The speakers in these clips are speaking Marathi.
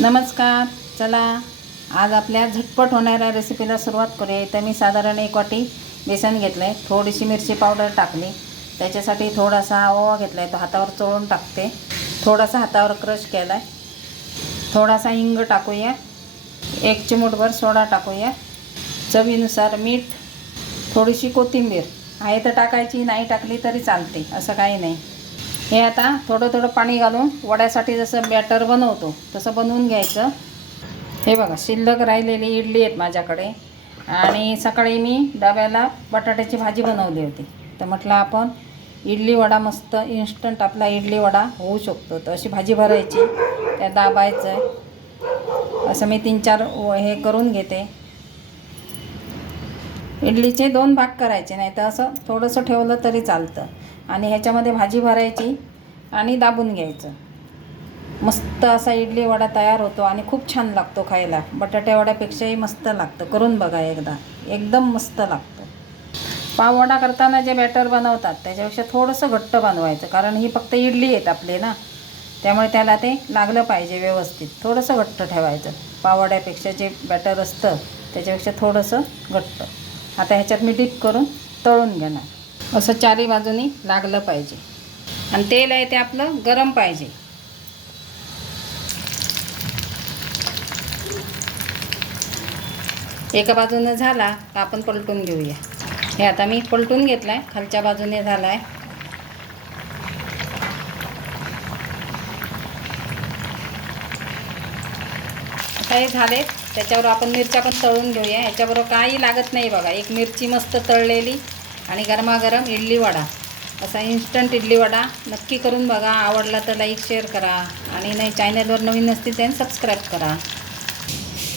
नमस्कार. चला आज आपल्या झटपट होणाऱ्या रेसिपीला सुरुवात करूया. इथं मी साधारण 1 वाटी बेसन घेतलं आहे, थोडीशी मिरची पावडर टाकली, त्याच्यासाठी थोडासा ओवा घेतला आहे, तो हातावर चोळून टाकते. थोडासा हातावर क्रश केला आहे. थोडासा हिंग टाकूया, 1 चिमूटभर सोडा टाकूया, चवीनुसार मीठ, थोडीशी कोथिंबीर आहे तर टाकायची, नाही टाकली तरी चालते, असं काही नाही. हे आता थोडं थोडं पाणी घालून वड्यासाठी जसं बॅटर बनवतो तसं बनवून घ्यायचं. हे बघा, शिल्लक राहिलेली इडली आहेत माझ्याकडे आणि सकाळी मी डब्याला बटाट्याची भाजी बनवली होती, तर म्हटलं आपण इडली वडा मस्त इन्स्टंट आपला इडली वडा होऊ शकतो. तर अशी भाजी भरायची, त्या दाबायचं आहे. असं मी 3-4 हे करून घेते. इडलीचे 2 भाग करायचे, नाही तर असं थोडंसं ठेवलं तरी चालतं. आणि ह्याच्यामध्ये भाजी भरायची आणि दाबून घ्यायचं. मस्त असा इडली वडा तयार होतो आणि खूप छान लागतो खायला. बटाट्या वड्यापेक्षाही मस्त लागतं. करून बघा एकदा, एकदम मस्त लागतं. पाववडा करताना जे बॅटर बनवतात त्याच्यापेक्षा थोडंसं घट्ट बनवायचं, कारण ही फक्त इडली आहेत आपले ना, त्यामुळे त्याला ते लागलं पाहिजे व्यवस्थित. थोडंसं घट्ट ठेवायचं. पाववड्यापेक्षा जे बॅटर असतं त्याच्यापेक्षा थोडंसं घट्ट. आता ह्याच्यात मी डीप करून तळून घेणार. असं चारी बाजूनी लागलं पाहिजे आणि तेल आहे ते आपलं गरम पाहिजे. एका बाजूने झाला का आपण पलटून घेऊया. हे आता मी पलटून घेतला आहे, खालच्या बाजूने झाला आहे. आता हे झाले, त्याच्यावर आपण मिरच्या पण तळून घेऊया. ह्याच्याबरोबर काही लागत नाही बघा, एक मिरची मस्त तळलेली आणि गरमागरम इडली वडा. असा इन्स्टंट इडली वडा नक्की करून बघा. आवडला तर लाईक शेअर करा आणि नाही चॅनलवर नवीन असतील त्याने सबस्क्राईब करा.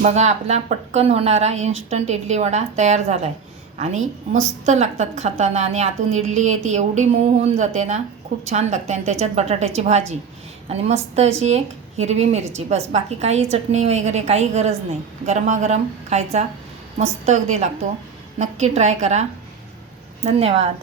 बघा, आपला पटकन होणारा इन्स्टंट इडली वडा तयार झाला आहे आणि मस्त लागतात खाताना. आणि आतून इडली आहे ती एवढी मऊ होऊन जाते ना, खूप छान लागते. आणि त्याच्यात बटाट्याची भाजी आणि मस्त अशी एक हिरवी मिरची, बस. बाकी काही चटणी वगैरे काही गरज नाही. गरमागरम खायचा मस्त अगदी लागतो. नक्की ट्राय करा. धन्यवाद.